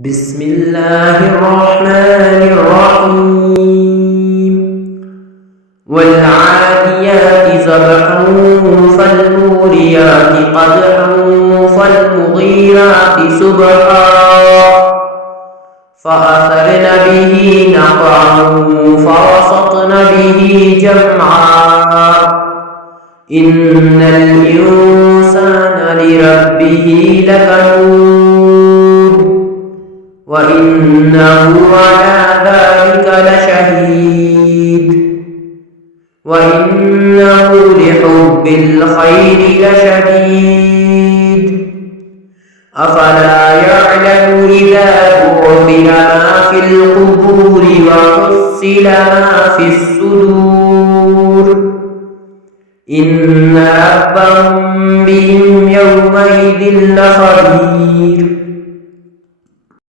بسم الله الرحمن الرحيم والعاديات ضبحا فالموريات قدحا فالمغيرات صبحا فأثرن به نقعا فوسطن به جمعا إن الإنسان لربه لكنود وإنه على ذلك لشهيد وإنه لحب الخير لشديد أفلا يعلم إذا بعثر ما في القبور وحصل ما في الصدور إن ربهم بهم يومئذ لخبير